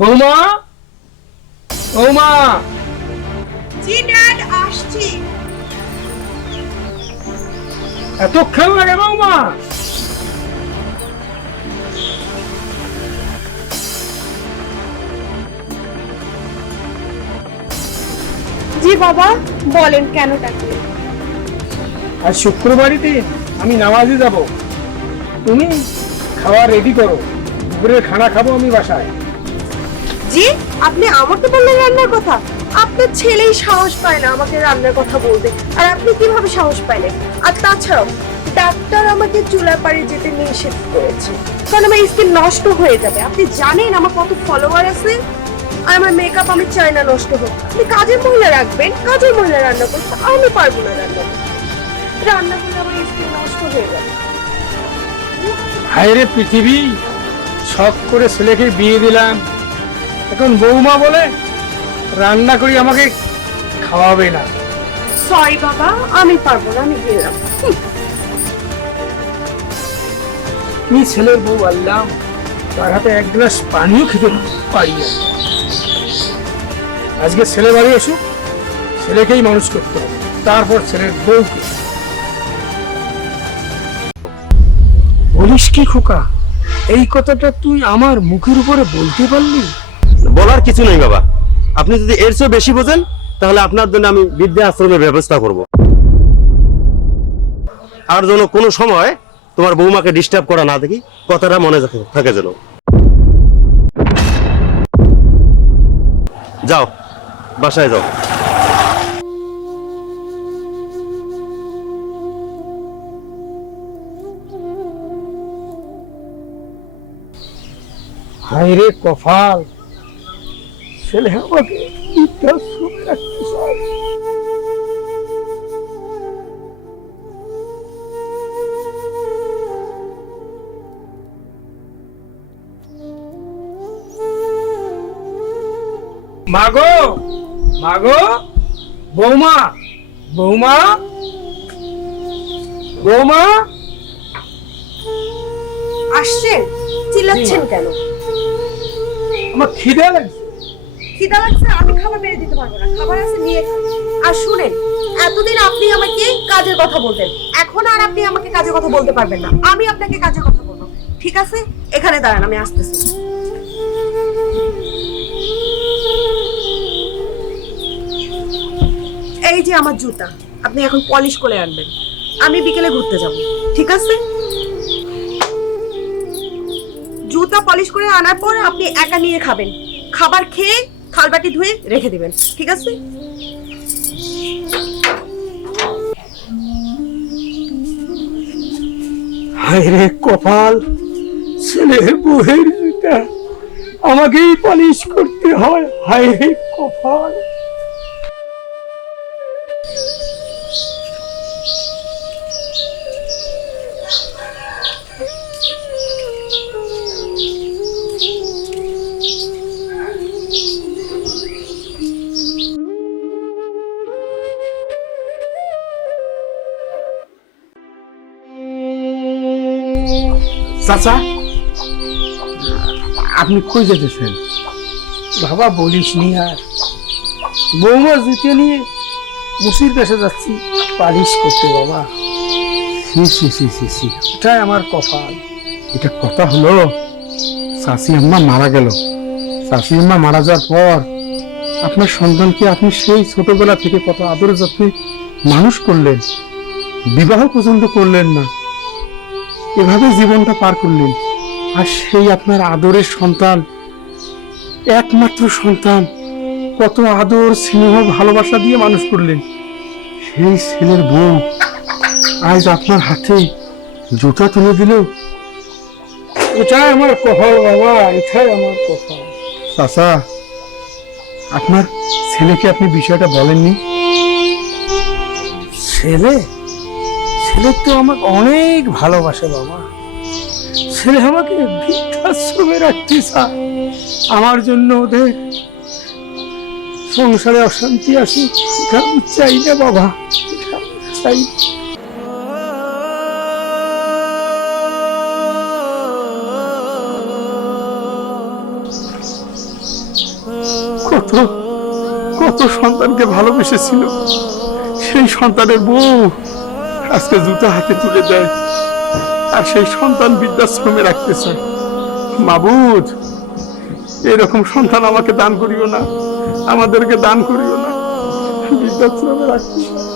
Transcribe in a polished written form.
বৌমা, বৌমা। জি ড্যাড, আসছি। এতক্ষণ লাগে বৌমা? জি বাবা, বলেন কেন ডাকলেন? আজ শুক্রবারই আমি নামাজে যাব, তুমি খাওয়া রেডি করো, দুপুরের খানা খাবো আমি বাসায়। জি, আপনি আমাকে বললেন রান্নার কথা? আপনার ছেলেই সাহস পায় না আমাকে রান্নার কথা বলতে, আর আপনি কিভাবে সাহস পাইলেন? আর তাছাড়াও ডাক্তার আমাকে চুলার পাড়ে যেতে নিষেধ করেছে, কারণ আমার স্কিন নষ্ট হয়ে যাবে। আপনি জানেন আমার কত ফলোয়ার আছে, আর আমার মেকআপ আমি চাই না নষ্ট হোক। আপনি কাজের মহিলা রাখবেন, কাজের মহিলা রান্না করতে, আমি পারবো না রান্না করতে। রান্না করলে আমার স্কিন নষ্ট হয়ে যাবে। হায়রে পৃথিবী, শখ করে ছেলেকে বিয়ে দিলাম, এখন বৌমা বলে রান্না করি আমাকে খাওয়াবে না। সরি বাবা, আমি পারবো না, আমি গেলাম। কি ছেলের বউ আনলাম, তার হাতে এক গ্লাস পানিও খেতে পারি না। আজকে ছেলে বাড়ি আসুক, ছেলেকেই মানুষ করতে হবে, তারপর ছেলের বউকে। বলিস কি খোকা, এই কথাটা তুই আমার মুখের উপরে বলতে পারলি? বলার কিছু নেই বাবা, আপনি যদি এর চেয়ে বেশি বোঝেন তাহলে আপনার জন্য আমি বৃদ্ধা আশ্রমের ব্যবস্থা করব। আর যেন কোনো সময় তোমার বৌমাকে ডিস্টার্ব করা না দেখি, কথাটা মনে থাকে যেন। যাও, বাসায় যাও। হায়রে কপাল, ছেলে আমাকে বৃদ্ধাশ্রমে রাখতে চায়। মাগো, মাগো, বৌমা, বৌমা, বৌমা। আসছেন? চিল্লাচ্ছেন কেন? আমার খিদে লাগছে। খিদা লাগছে? আমি খাবার বেড়ে দিতে পারবো না, খাবার আছে নিয়ে খান। আর শুনেন, এতদিন আপনি আমাকে কাজের কথা বলতেন, এখন আর আপনি আমাকে কাজের কথা বলতে পারবেন না, আমি আপনাকে কাজের কথা বলবো। ঠিক আছে, এখানে দাঁড়ান, আমি আসতেছি। এই যে আমার জুতা, আপনি এখন পলিশ করে আনবেন, আমি বিকেলে ঘুরতে যাব। ঠিক আছে? জুতা পলিশ করে আনার পর আপনি একা নিয়ে খাবেন, খাবার খেয়ে থালবাটি ধুয়ে রেখে দিবেন। ঠিক আছে? হায়রে কপাল, ছেলের বউয়ের জুতা আমাকেই পালিশ করতে হয়। হায়রে কপাল। চাচা, আপনি কই যেতেছেন? বাবা বলিস নি আর, বৌমা জুতে নিয়ে মুসির কাছে যাচ্ছি পালিশ করতে। বাবা সি সি সি সি সি, এটাই আমার কপাল। এটা কথা হলো, শাশি আম্মা মারা গেল। শাশি আম্মা মারা যাওয়ার পর আপনার সন্তানকে আপনি সেই ছোটবেলা থেকে কত আদর যত্নে মানুষ করলেন, বিবাহ পর্যন্ত করলেন না, এভাবে জীবনটা পার করলেন। আর সেই আপনার আদরের সন্তান, একমাত্র সন্তান, কত আদর স্নেহ ভালোবাসা দিয়ে মানুষ করলেন, সেই ছেলের বউ আজ আপনার হাতে জুতা তুলে দিল। এটাই আমার কপাল বাবা, এটাই আমার কপাল। চাচা, আপনার ছেলেকে আপনি বিষয়টা বলেননি? ছেলে, ছেলে তো আমাকে অনেক ভালোবাসে বাবা। ছেলে আমাকে বৃদ্ধাশ্রমে রাখতে চায়, আমার জন্য ওদের সংসারে অশান্তি আসুক, আমি চাই না বাবা, চাই। কত সন্তানকে ভালোবেসেছিল, সেই সন্তানের বউ আজকে জুতা হাতে তুলে দেয়, আর সেই সন্তান বৃদ্ধাশ্রমে রাখতে চায়। মাবুদ, এরকম সন্তান আমাকে দান করিও না, আমাদেরকে দান করিও না, বৃদ্ধাশ্রমে রাখতে চায়।